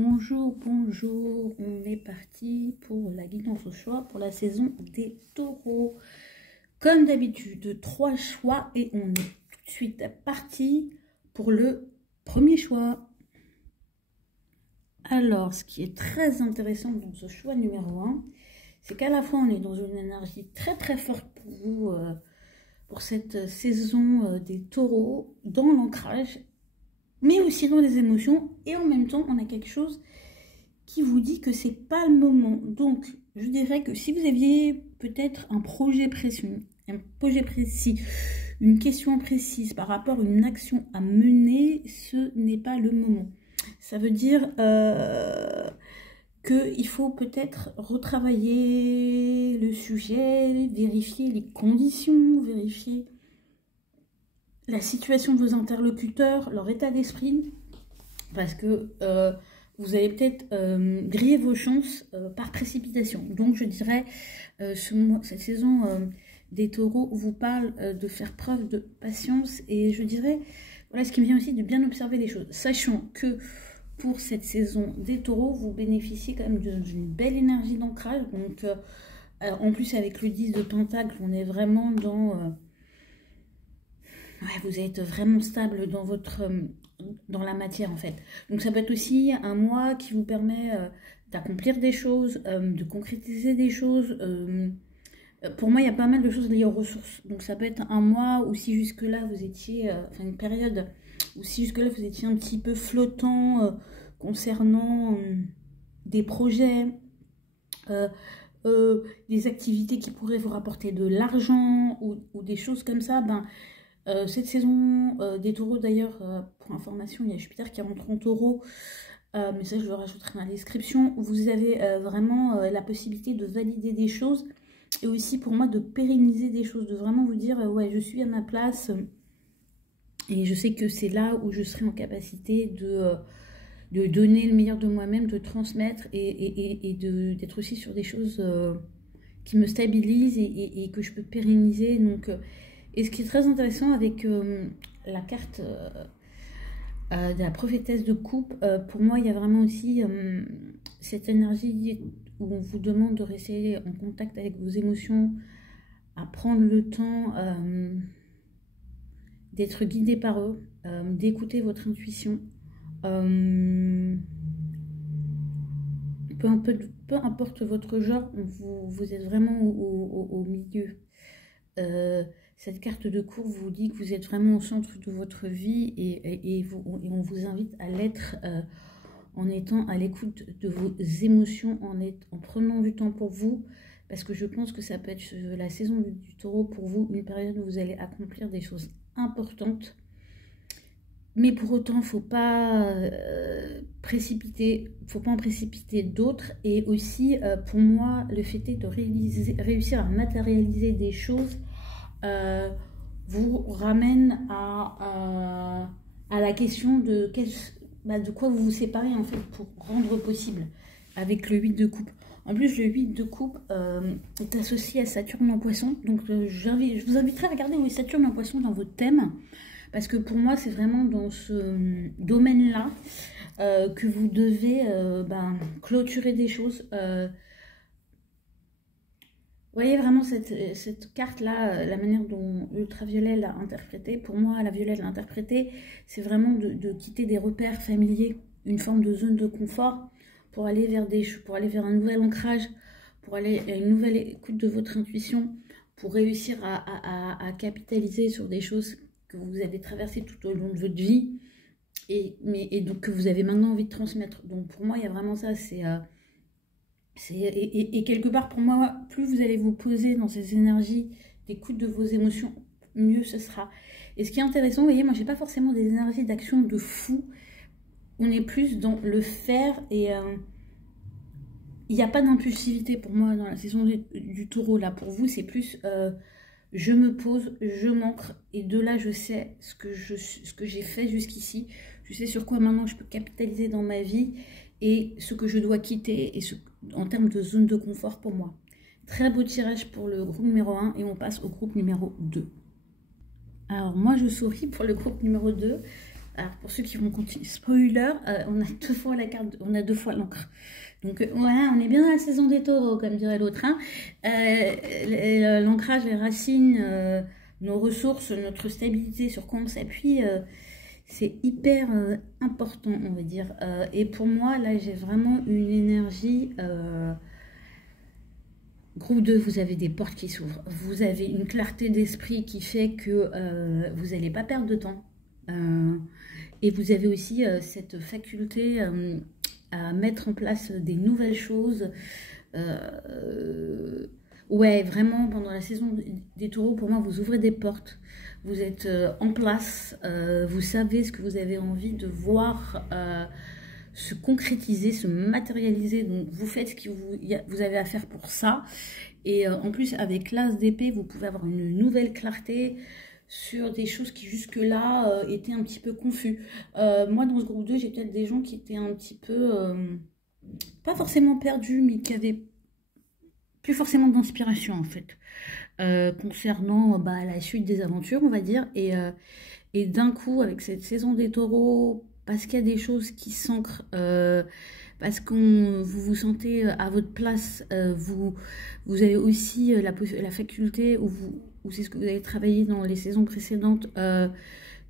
Bonjour, bonjour, on est parti pour la guidance au choix pour la saison des taureaux. Comme d'habitude, 3 choix et on est tout de suite parti pour le premier choix. Alors, ce qui est très intéressant dans ce choix numéro 1, c'est qu'à la fois on est dans une énergie très forte pour vous, pour cette saison des taureaux, dans l'ancrage, mais aussi dans les émotions, et en même temps on a quelque chose qui vous dit que c'est pas le moment. Donc je dirais que si vous aviez peut-être un projet précis, une question précise par rapport à une action à mener, ce n'est pas le moment. Ça veut dire qu'il faut peut-être retravailler le sujet, vérifier les conditions, vérifier la situation de vos interlocuteurs, leur état d'esprit, parce que vous allez peut-être griller vos chances par précipitation. Donc je dirais, cette saison des taureaux vous parle de faire preuve de patience, et je dirais, voilà, ce qui me vient aussi de bien observer les choses, sachant que pour cette saison des taureaux, vous bénéficiez quand même d'une belle énergie d'ancrage. Donc en plus avec le 10 de pentacle, on est vraiment dans... ouais, vous êtes vraiment stable dans la matière en fait. Donc ça peut être aussi un mois qui vous permet d'accomplir des choses, de concrétiser des choses. Pour moi, il y a pas mal de choses liées aux ressources. Donc ça peut être un mois où si jusque-là vous étiez, enfin une période où si jusque-là vous étiez un petit peu flottant concernant des projets, des activités qui pourraient vous rapporter de l'argent ou des choses comme ça, ben... cette saison des taureaux, d'ailleurs, pour information, il y a Jupiter qui rentre en taureau, mais ça je le rajouterai dans la description. Vous avez vraiment la possibilité de valider des choses et aussi pour moi de pérenniser des choses, de vraiment vous dire ouais, je suis à ma place et je sais que c'est là où je serai en capacité de donner le meilleur de moi-même, de transmettre et d'être aussi sur des choses qui me stabilisent et que je peux pérenniser. Donc et ce qui est très intéressant avec la carte de la prophétesse de coupe, pour moi, il y a vraiment aussi cette énergie où on vous demande de rester en contact avec vos émotions, à prendre le temps d'être guidé par eux, d'écouter votre intuition. Peu importe votre genre, vous êtes vraiment au milieu. Cette carte de cour vous dit que vous êtes vraiment au centre de votre vie et on vous invite à l'être en étant à l'écoute de vos émotions, en prenant du temps pour vous, parce que je pense que ça peut être la saison du taureau pour vous, une période où vous allez accomplir des choses importantes. Mais pour autant, il ne faut pas en précipiter d'autres. Et aussi, pour moi, le fait est de réussir à matérialiser des choses vous ramène à la question de quoi vous vous séparez en fait pour rendre possible avec le 8 de coupe. En plus, le 8 de coupe est associé à Saturne en poisson. Donc, je vous inviterai à regarder où est Saturne en poisson dans votre thème. Parce que pour moi, c'est vraiment dans ce domaine-là que vous devez clôturer des choses. Vous voyez vraiment cette carte-là, la manière dont l'ultraviolet l'a interprétée. Pour moi, la violette l'a interprétée, c'est vraiment de quitter des repères familiers, une forme de zone de confort pour aller vers un nouvel ancrage, pour aller à une nouvelle écoute de votre intuition, pour réussir à capitaliser sur des choses que vous avez traversées tout au long de votre vie et donc que vous avez maintenant envie de transmettre. Donc pour moi, il y a vraiment ça, et quelque part, pour moi, plus vous allez vous poser dans ces énergies d'écoute de vos émotions, mieux ce sera. Et ce qui est intéressant, vous voyez, moi, j'ai pas forcément des énergies d'action de fou. On est plus dans le faire et il n'y a pas d'impulsivité pour moi dans la saison du taureau. Là, pour vous, c'est plus je me pose, je m'ancre et de là, je sais ce que j'ai fait jusqu'ici. Je sais sur quoi maintenant je peux capitaliser dans ma vie et ce que je dois quitter et en termes de zone de confort pour moi. Très beau tirage pour le groupe numéro 1 et on passe au groupe numéro 2. Alors moi je souris pour le groupe numéro 2. Alors pour ceux qui vont continuer, spoiler, on a 2 fois la carte, on a 2 fois l'encre. Donc ouais, on est bien dans la saison des taureaux, comme dirait l'autre. Hein. L'ancrage, les racines, nos ressources, notre stabilité, sur quoi on s'appuie, c'est hyper important, on va dire. Et pour moi, là, j'ai vraiment une énergie... Groupe 2, vous avez des portes qui s'ouvrent. Vous avez une clarté d'esprit qui fait que vous n'allez pas perdre de temps. Et vous avez aussi cette faculté à mettre en place des nouvelles choses. Ouais, vraiment, pendant la saison des taureaux, pour moi, vous ouvrez des portes. Vous êtes en place. Vous savez ce que vous avez envie de voir se concrétiser, se matérialiser. Donc, vous faites ce que vous avez à faire pour ça. Et en plus, avec l'as d'épée, vous pouvez avoir une nouvelle clarté sur des choses qui jusque-là étaient un petit peu confus. Moi, dans ce groupe 2, j'ai peut-être des gens qui étaient un petit peu, pas forcément perdus, mais qui avaient plus forcément d'inspiration, en fait, concernant la suite des aventures, on va dire. Et d'un coup, avec cette saison des taureaux, parce qu'il y a des choses qui s'ancrent, parce que vous vous sentez à votre place, vous avez aussi la faculté, ou c'est ce que vous avez travaillé dans les saisons précédentes,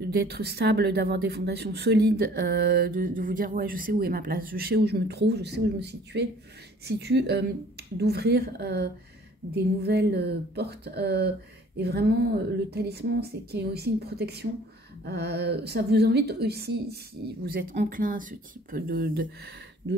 d'être stable, d'avoir des fondations solides, de vous dire ouais, je sais où est ma place, je sais où je me trouve, je sais où je me situe, d'ouvrir des nouvelles portes. Et vraiment, le talisman, c'est qu'il y a aussi une protection. Ça vous invite aussi, si vous êtes enclin à ce type de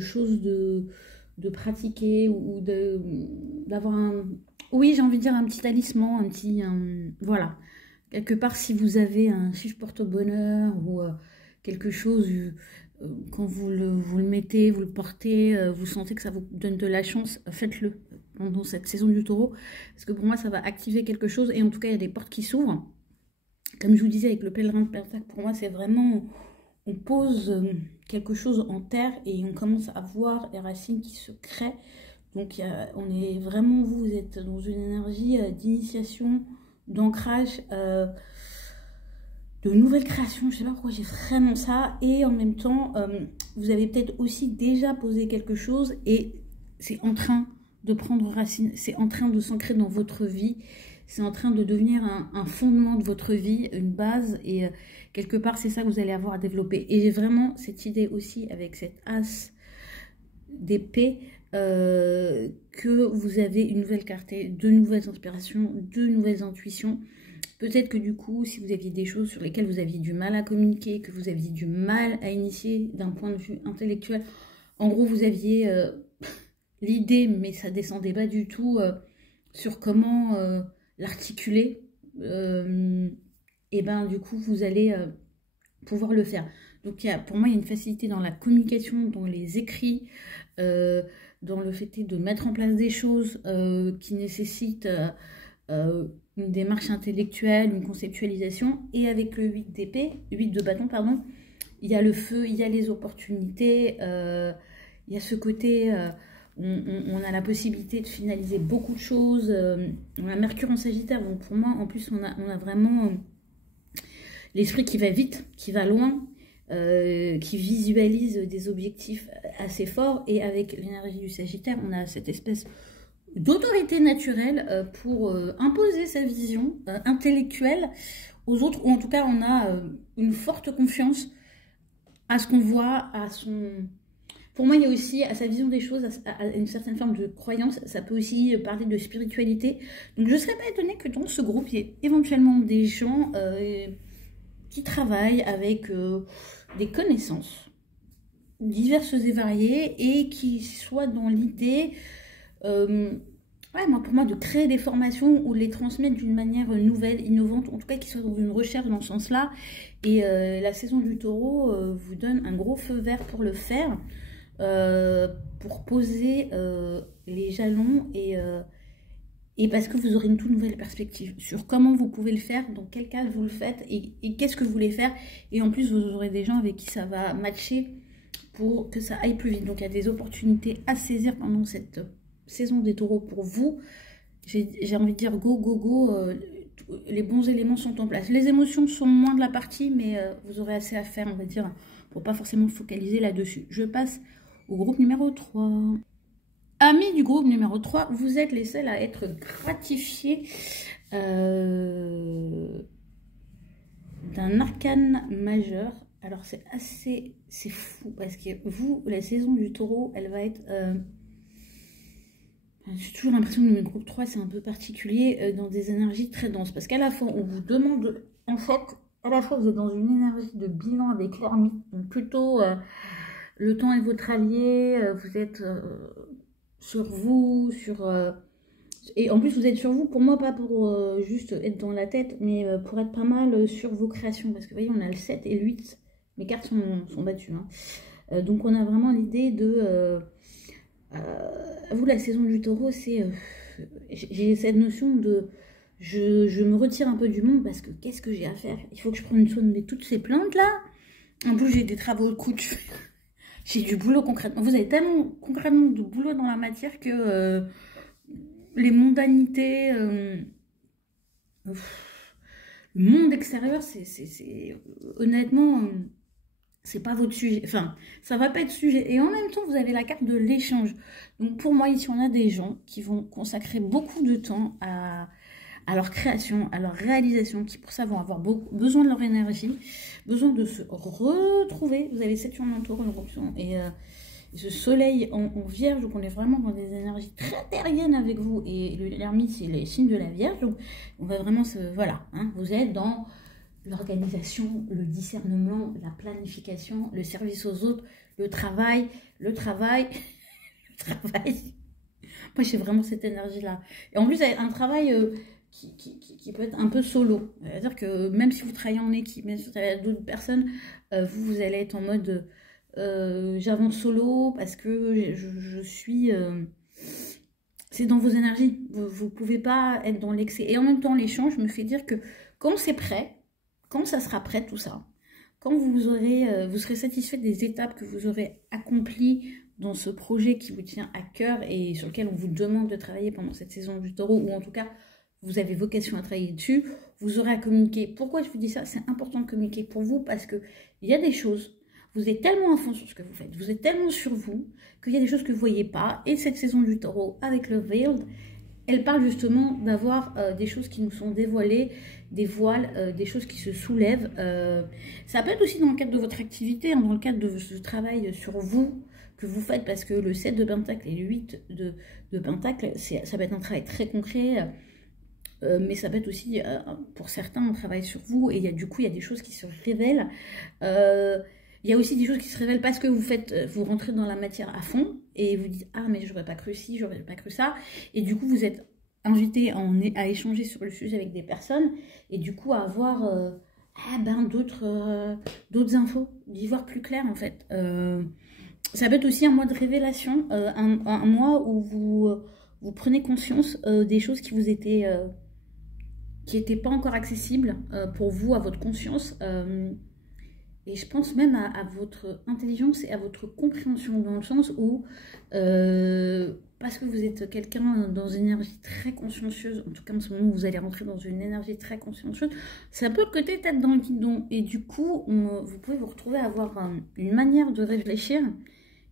choses, de pratiquer ou d'avoir un... Oui, j'ai envie de dire un petit talisman, voilà. Quelque part, si vous avez un chiffre porte-bonheur ou quelque chose, quand vous le mettez, vous le portez, vous sentez que ça vous donne de la chance, faites-le pendant cette saison du taureau. Parce que pour moi, ça va activer quelque chose. Et en tout cas, il y a des portes qui s'ouvrent. Comme je vous disais, avec le pèlerin de Pentacle, pour moi, c'est vraiment... On pose quelque chose en terre et on commence à voir les racines qui se créent. Donc, on est vraiment... Vous êtes dans une énergie d'initiation, d'ancrage, de nouvelles créations. Je ne sais pas pourquoi j'ai vraiment ça. Et en même temps, vous avez peut-être aussi déjà posé quelque chose et c'est en train de prendre racine. C'est en train de s'ancrer dans votre vie. C'est en train de devenir un fondement de votre vie, une base. Et quelque part, c'est ça que vous allez avoir à développer. Et j'ai vraiment cette idée aussi avec cette as d'épée, que vous avez une nouvelle clarté, de nouvelles inspirations, de nouvelles intuitions. Peut-être que du coup, si vous aviez des choses sur lesquelles vous aviez du mal à communiquer, que vous aviez du mal à initier d'un point de vue intellectuel, en gros, vous aviez l'idée, mais ça descendait pas du tout sur comment l'articuler, et ben du coup, vous allez pouvoir le faire. Donc, pour moi, il y a une facilité dans la communication, dans les écrits, dans le fait de mettre en place des choses qui nécessitent une démarche intellectuelle, une conceptualisation. Et avec le 8 d'épée, 8 de bâton, pardon, il y a le feu, il y a les opportunités, il y a ce côté... on a la possibilité de finaliser beaucoup de choses. On a Mercure en Sagittaire, donc pour moi, en plus, on a vraiment l'esprit qui va vite, qui va loin, qui visualise des objectifs assez forts. Et avec l'énergie du Sagittaire, on a cette espèce d'autorité naturelle pour imposer sa vision intellectuelle aux autres, ou en tout cas, on a une forte confiance à ce qu'on voit, à son... Pour moi, il y a aussi à sa vision des choses, à une certaine forme de croyance. Ça peut aussi parler de spiritualité. Donc, je ne serais pas étonnée que dans ce groupe, il y ait éventuellement des gens qui travaillent avec des connaissances diverses et variées et qui soient dans l'idée, pour moi, de créer des formations ou les transmettre d'une manière nouvelle, innovante, en tout cas qui soient dans une recherche dans ce sens-là. Et la saison du taureau vous donne un gros feu vert pour le faire. Pour poser les jalons et parce que vous aurez une toute nouvelle perspective sur comment vous pouvez le faire, dans quel cas vous le faites et qu'est-ce que vous voulez faire. Et en plus, vous aurez des gens avec qui ça va matcher pour que ça aille plus vite. Donc, il y a des opportunités à saisir pendant cette saison des taureaux pour vous. J'ai envie de dire go, go, go. les bons éléments sont en place. Les émotions sont moins de la partie, mais vous aurez assez à faire, on va dire, pour pas forcément focaliser là-dessus. Je passe au groupe numéro 3. Amis du groupe numéro 3, vous êtes les seuls à être gratifiés d'un arcane majeur. Alors c'est fou, parce que vous, la saison du taureau, elle va être... j'ai toujours l'impression que le groupe 3, c'est un peu particulier, dans des énergies très denses. Parce qu'à la fois, on vous demande, en fait, à la fois vous êtes dans une énergie de bilan avec l'ermite, donc plutôt le temps est votre allié, vous êtes sur vous, et en plus vous êtes sur vous, pour moi, pas pour juste être dans la tête, mais pour être pas mal sur vos créations. Parce que vous voyez, on a le 7 et le 8, mes cartes sont battues. Hein. Donc on a vraiment l'idée de... vous, la saison du taureau, c'est... j'ai cette notion de... Je me retire un peu du monde parce que qu'est-ce que j'ai à faire? Il faut que je prenne soin de toutes ces plantes là. En plus, j'ai des travaux de couture. J'ai du boulot concrètement. Vous avez tellement concrètement de boulot dans la matière que les mondanités, le monde extérieur, c'est honnêtement, c'est pas votre sujet. Enfin, ça va pas être sujet. Et en même temps, vous avez la carte de l'échange. Donc pour moi, ici, on a des gens qui vont consacrer beaucoup de temps à leur création, à leur réalisation, qui pour ça vont avoir besoin de leur énergie, besoin de se retrouver. Vous avez Saturne en taureau et ce soleil en vierge, donc on est vraiment dans des énergies très terriennes avec vous. Et l'ermite, c'est les signes de la vierge, donc on va vraiment se... Voilà, hein, vous êtes dans l'organisation, le discernement, la planification, le service aux autres, le travail, le travail. Moi, j'ai vraiment cette énergie-là. Et en plus, un travail... Qui peut être un peu solo. C'est-à-dire que même si vous travaillez en équipe, même si vous travaillez avec d'autres personnes, vous allez être en mode j'avance solo parce que je suis... c'est dans vos énergies. Vous ne pouvez pas être dans l'excès. Et en même temps, l'échange me fait dire que quand c'est prêt, quand ça sera prêt tout ça, quand vous serez satisfait des étapes que vous aurez accomplies dans ce projet qui vous tient à cœur et sur lequel on vous demande de travailler pendant cette saison du taureau, ou en tout cas vous avez vocation à travailler dessus, vous aurez à communiquer. Pourquoi je vous dis ça? C'est important de communiquer pour vous parce qu'il y a des choses, vous êtes tellement à fond sur ce que vous faites, vous êtes tellement sur vous, qu'il y a des choses que vous ne voyez pas. Et cette saison du taureau avec le Veiled, elle parle justement d'avoir des choses qui nous sont dévoilées, des voiles, des choses qui se soulèvent. Ça peut être aussi dans le cadre de votre activité, hein, dans le cadre de ce travail sur vous que vous faites, parce que le 7 de Pentacle et le 8 de Pentacle, ça peut être un travail très concret. Mais ça peut être aussi, pour certains, un travail sur vous. Et du coup, il y a des choses qui se révèlent. Il y a aussi des choses qui se révèlent parce que vous rentrez dans la matière à fond. Et vous dites, ah, mais j'aurais pas cru ci, j'aurais pas cru ça. Et du coup, vous êtes invité à échanger sur le sujet avec des personnes. Et du coup, à avoir d'autres infos, d'y voir plus clair, en fait. Ça peut être aussi un mois de révélation. Un mois où vous prenez conscience des choses qui vous étaient... qui n'était pas encore accessible pour vous, à votre conscience, et je pense même à votre intelligence et à votre compréhension, dans le sens où, parce que vous êtes quelqu'un dans une énergie très consciencieuse, en tout cas en ce moment vous allez rentrer dans une énergie très consciencieuse, c'est un peu le côté tête dans le guidon, et du coup vous pouvez vous retrouver à avoir une manière de réfléchir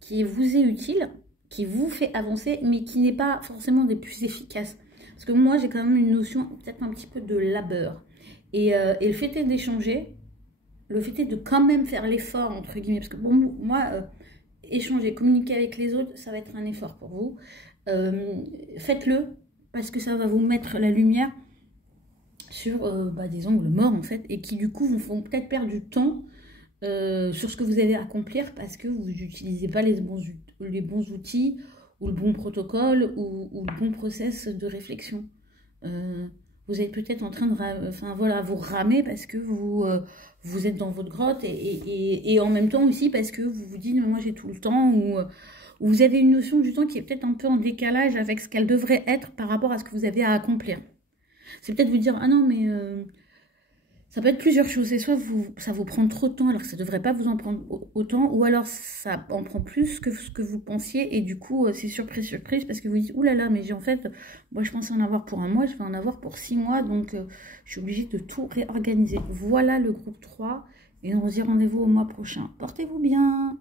qui vous est utile, qui vous fait avancer, mais qui n'est pas forcément des plus efficaces. Parce que moi, j'ai quand même une notion peut-être un petit peu de labeur. Et le fait est d'échanger, le fait est de quand même faire l'effort, entre guillemets. Parce que bon, moi, échanger, communiquer avec les autres, ça va être un effort pour vous. Faites-le, parce que ça va vous mettre la lumière sur des angles morts, en fait. Et qui, du coup, vous font peut-être perdre du temps sur ce que vous avez à accomplir, parce que vous n'utilisez pas les bons outils, ou le bon protocole, ou le bon process de réflexion. Vous êtes peut-être en train de vous ramer parce que vous êtes dans votre grotte, et en même temps aussi parce que vous vous dites, moi j'ai tout le temps, ou vous avez une notion du temps qui est peut-être un peu en décalage avec ce qu'elle devrait être par rapport à ce que vous avez à accomplir. C'est peut-être vous dire, ah non, mais Ça peut être plusieurs choses. C'est soit ça vous prend trop de temps alors que ça ne devrait pas vous en prendre autant, ou alors ça en prend plus que ce que vous pensiez et du coup c'est surprise, surprise parce que vous dites, ouh là là, mais j'ai en fait, moi je pensais en avoir pour un mois, je vais en avoir pour 6 mois, donc je suis obligée de tout réorganiser. Voilà le groupe 3 et on se dit rendez-vous au mois prochain. Portez-vous bien!